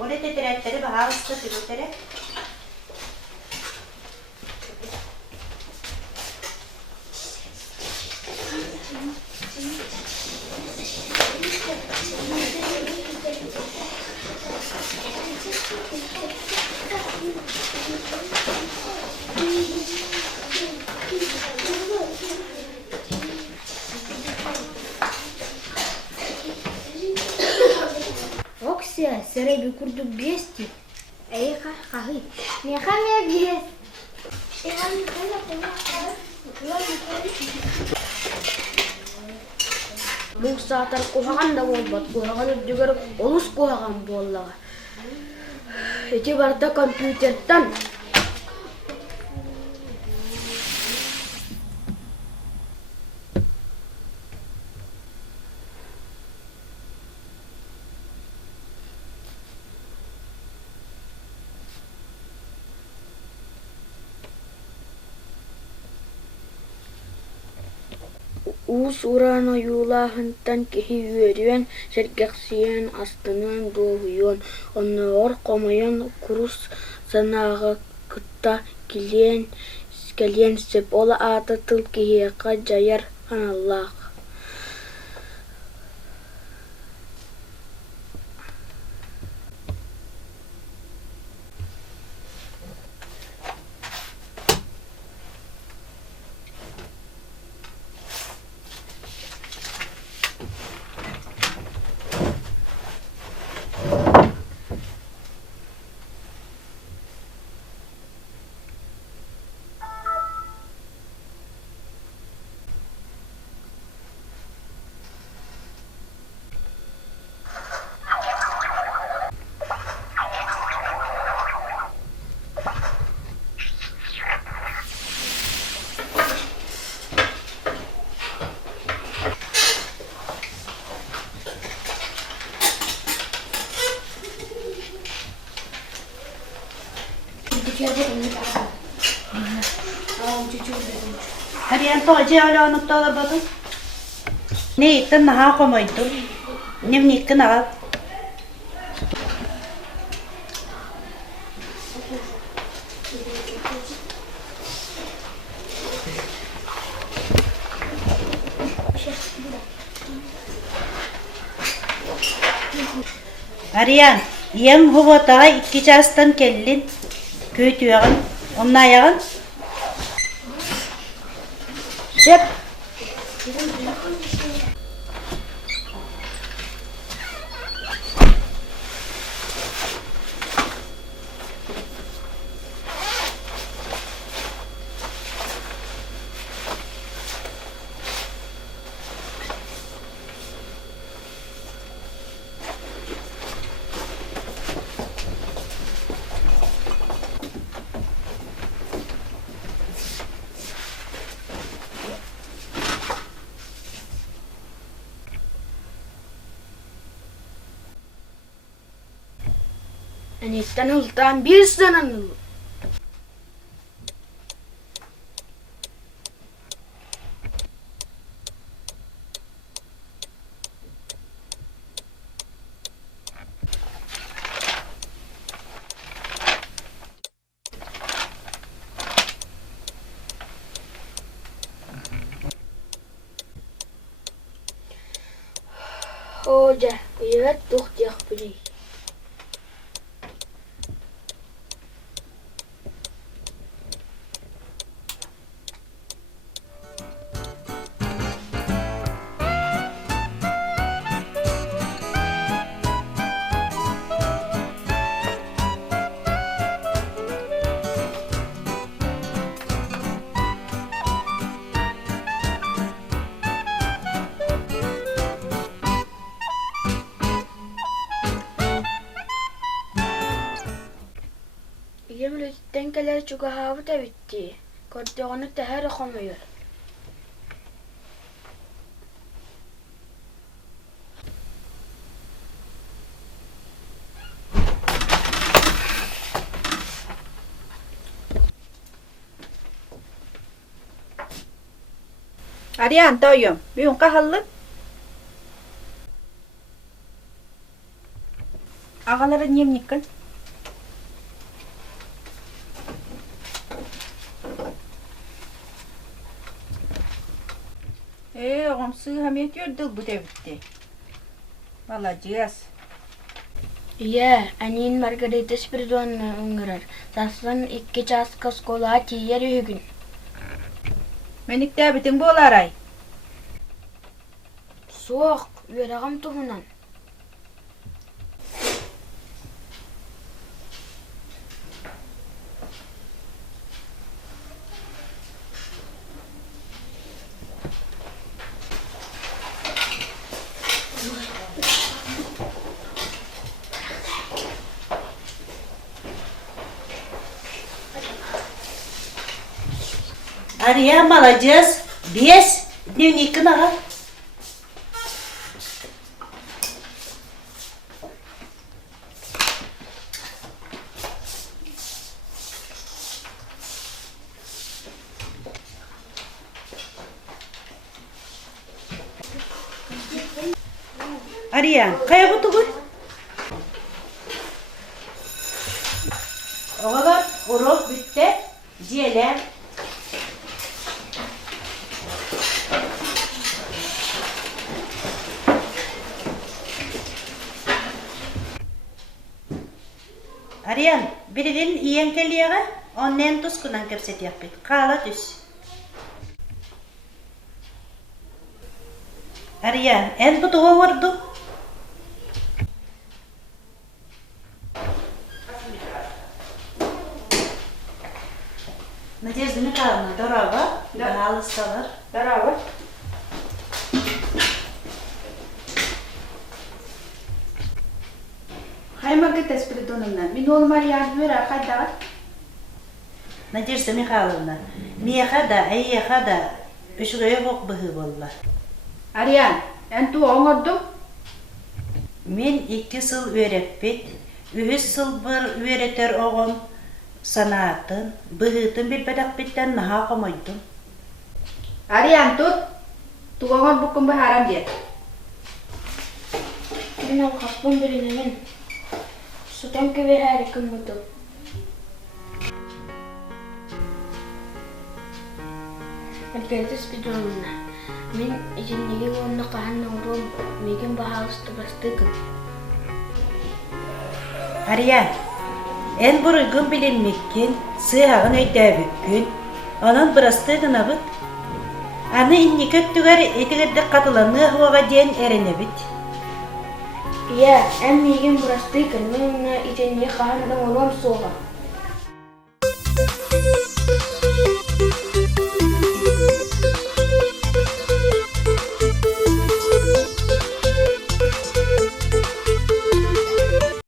Oraya teteretleri bahar ısıtı götere. Оксия, серый бекурду бести. Эй, хахи. Не хаме бес. Bu saatar kuhagan da olbat, kuhagan ödüger olus kuhagan bollaga. Eti barda kompüterden. Uus urano juulaahantan kehivyöryön serkeksien astanaan tuohujon onnoor komajon kurus sanaaga kutta kilien sep ola aatatul kehieka jayar anallaaq. Hariyan tolcu öyle unuttu olabadım. Ne ettin naha komaydın? Ne vnikkin al? Hariyan, yem huvata iki çastan kellin. Köytüyağın, onun ayağın. Yep. Enitten hıltan bir sananıl. Hoca, evet tuhtiyak biri. Yemlütten keler çuga havu da bitti. Korduğunu teher okumuyor. Ariyan toyum, bir kahallık. Ağalara dnevnikkin. Oğlum sığam yetiyor bu devritte. Молодец. Iya, anin Margarita Spiridon'u ıngırar. Saslan 2 çaska skola tiyer ügün. Menik de bitin bolaray. Soğuk, verağım tuğunan. Ария, молодец. Без дневникін аға. Ария, қая бұты ғой? Оғалар, урок бітті. Желер. Ариан, бірден иен келияға, оннен тұскынан көрсет яқпет. Қала түс. Ариан, ән бұтыға орды? Надежда Михайловна, дорога? Да. Алысталар. Дорога. Хай Маргарита Спиридоновна, мен ол Марияны бері қайдағы? Надежда Михайловна, мияға да, әйеға да үшіге оқ бұғы болла. Ариан, әнту оңырдың? Мен 2 сыл өретпет, 3 сыл бір өретер оғым санатын, бұғытын білбәдәк беттен наға қомайдым. Ариан, туғаңыр бұқын бұ харам дер. Мен ал қақпын біріне мен. Судан көбер әрекім мұтым. Маргарита Спиридоновна, мен еженеге онны қағанның ұрым, меген бағалысты бастығын. Ария, ән бұрыгын біленмеккен, сығағын өйдәбіккін, онын бұрастығын абыт. Аны инне көттігер етігірді қатыланы ғуаға ден әріне біт. Iya, em megen burastıyken, men ejенеге қағанның ұрым соға.